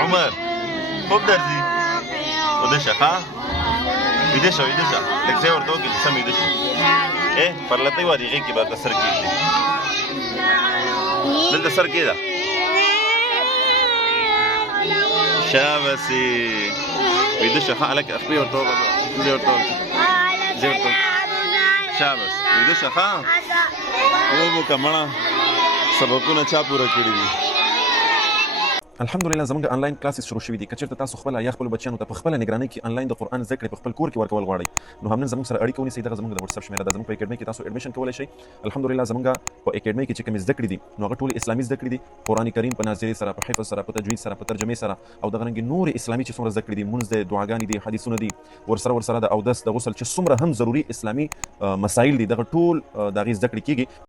عمر خوب درځي وده شه ها ویده شه لږ ځای ورته وکړي چې سم ویده شي پرلتی واري هغې کې به ته سر کېږدي دلته سر کېږده شابسې ویده شه ښه هلکه خپې ورته وکړه ځای ورته وکړه شابس ویده شه ښه خوب وکړه مړه سبقونه چا پوره کړي دي الحمدلله زموږ انلاین کلاسز شروع شوي دي که چېرته تاسو خپله یا خپلو بچیانو ته په خپله نګرانۍ کې انلاین د قرآن زده کړې په خپل کور کې ورکول غواړئ نو همنن زموږ سره اړیکه ونیسئ دغه زموږ د وټساپ شمېره ده زموږ په اکیډمۍ کې تاسو ایډمیشن کولی شئ الحمدلله زموږ په اکیډمۍ کې چې کومې زده کړې دي نو هغه ټولې اسلامي زده کړې دي قرآن کریم په ناظرې سره په حفظ سره په تجوید سره په ترجمې سره او دغه رنګې نورې اسلامي چې څومره زده کړې دي مونځ دی دعاګانې دي حدیثونه دي ورسره د اودس د غسل چې څومره هم ضروري اسلامي مسایل دي دغه ټول د هغې زده کړې کېږي